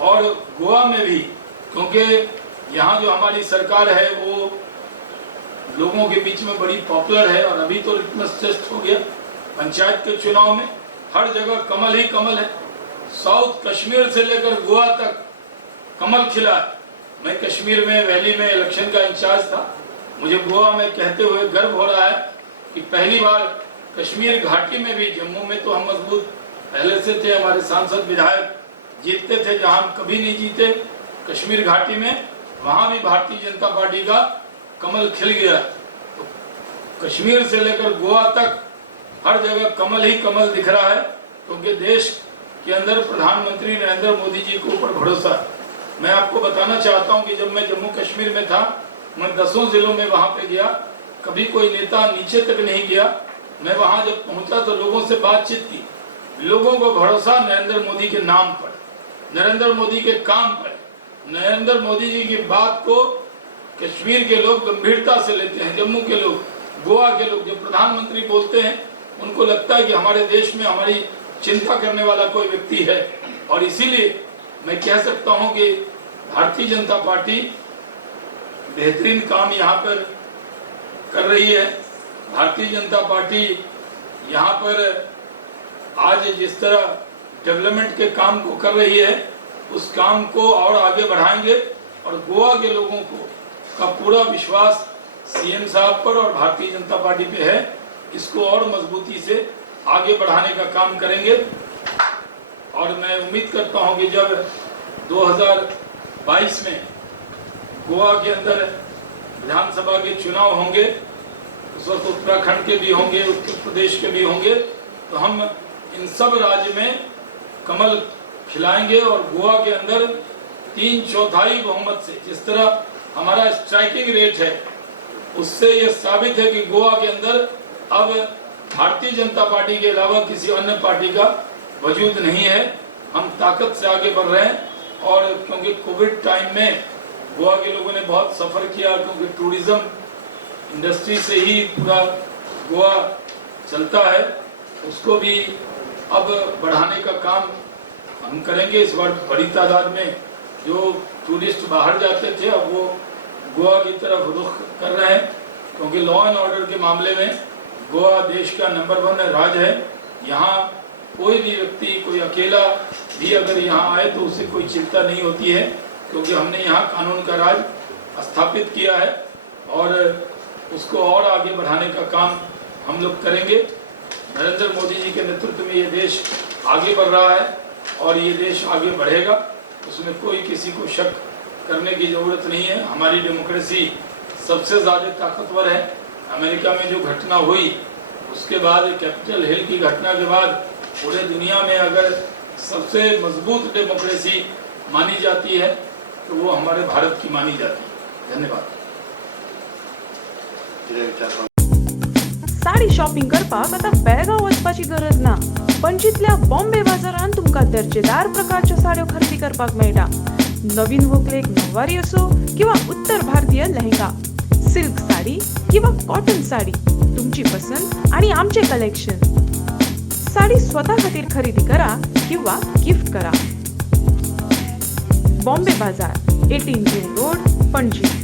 और गोवा में भी, क्योंकि यहाँ जो हमारी सरकार है वो लोगों के बीच में बड़ी पॉपुलर है और अभी तो लिटमस टेस्ट हो गया पंचायत के चुनाव में, हर जगह कमल ही कमल है। साउथ कश्मीर से लेकर गोवा तक कमल खिला। मैं कश्मीर में वैली में इलेक्शन का इंचार्ज था, मुझे गोवा में कहते हुए गर्व हो रहा है कि पहली बार कश्मीर घाटी में भी, जम्मू में तो हम मजबूत पहले से थे, हमारे सांसद विधायक जीतते थे जहां हम कभी नहीं जीते, कश्मीर घाटी में वहां भी भारतीय जनता पार्टी का कमल खिल गया। तो कश्मीर से लेकर गोवा तक हर जगह कमल ही कमल दिख रहा है, क्योंकि देश के अंदर प्रधानमंत्री नरेंद्र मोदी जी के ऊपर भरोसा है। मैं आपको बताना चाहता हूं कि जब मैं जम्मू कश्मीर में था, मैं 10 जिलों में वहां पे गया, कभी कोई नेता नीचे तक नहीं गया। मैं वहां जब पहुंचा तो लोगों से बातचीत की, लोगों को भरोसा नरेंद्र मोदी के नाम पर, नरेंद्र मोदी के काम पर, नरेंद्र मोदी जी की बात को कश्मीर के लोग गंभीरता से लेते हैं, जम्मू के लोग, गोवा के लोग। जब प्रधानमंत्री बोलते हैं उनको लगता है कि हमारे देश में हमारी चिंता करने वाला कोई व्यक्ति है। और इसीलिए मैं कह सकता हूं कि भारतीय जनता पार्टी बेहतरीन काम यहाँ पर कर रही है। भारतीय जनता पार्टी यहाँ पर आज जिस तरह डेवलपमेंट के काम को कर रही है, उस काम को और आगे बढ़ाएंगे और गोवा के लोगों को का पूरा विश्वास सीएम साहब पर और भारतीय जनता पार्टी पे है। इसको और मजबूती से आगे बढ़ाने का काम करेंगे और मैं उम्मीद करता हूं कि जब 2022 में गोवा के अंदर विधानसभा के चुनाव होंगे, उस वक्त उत्तराखंड के भी होंगे, उत्तर प्रदेश के भी होंगे, तो हम इन सब राज्य में कमल खिलाएंगे और गोवा के अंदर 3/4 बहुमत से, जिस तरह हमारा स्ट्राइकिंग रेट है, उससे यह साबित है कि गोवा के अंदर अब भारतीय जनता पार्टी के अलावा किसी अन्य पार्टी का वजूद नहीं है। हम ताकत से आगे बढ़ रहे हैं और क्योंकि कोविड टाइम में गोवा के लोगों ने बहुत सफ़र किया, क्योंकि टूरिज्म इंडस्ट्री से ही पूरा गोवा चलता है, उसको भी अब बढ़ाने का काम हम करेंगे। इस बार बड़ी तादाद में जो टूरिस्ट बाहर जाते थे अब वो गोवा की तरफ रुख कर रहे हैं, क्योंकि लॉ एंड ऑर्डर के मामले में गोवा देश का नंबर 1 राज्य है। यहाँ कोई भी व्यक्ति, कोई अकेला भी अगर यहाँ आए तो उसे कोई चिंता नहीं होती है, क्योंकि हमने यहाँ कानून का राज स्थापित किया है और उसको और आगे बढ़ाने का काम हम लोग करेंगे। नरेंद्र मोदी जी के नेतृत्व में ये देश आगे बढ़ रहा है और ये देश आगे बढ़ेगा, उसमें कोई किसी को शक करने की ज़रूरत नहीं है। हमारी डेमोक्रेसी सबसे ज़्यादा ताकतवर है। अमेरिका में जो घटना हुई उसके बाद, कैपिटल हिल की घटना के बाद, पूरे दुनिया में अगर सबसे मजबूत डेमोक्रेसी मानी जाती है तो वो हमारे भारत की मानी जाती है। धन्यवाद। साडी शॉपिंग करपाक आता बेळगांव वचपाची गरज ना। पणजीतल्या बॉम्बे बाजारात तुमका दर्जेदार प्रकारच्या साड्यो खरेदी करपाक मेळटा। नवीन व्हंकलेक नववारी असो किंवा उत्तर भारतीय लेहंगा, सिल्क साडी किंवा कॉटन साडी, तुमची पसंत आणि आमचे कलेक्शन। साडी स्वतः खातीर खरेदी करा किंवा गिफ्ट करा। बॉम्बे बाजार, 18 रिंग रोड, पणजी।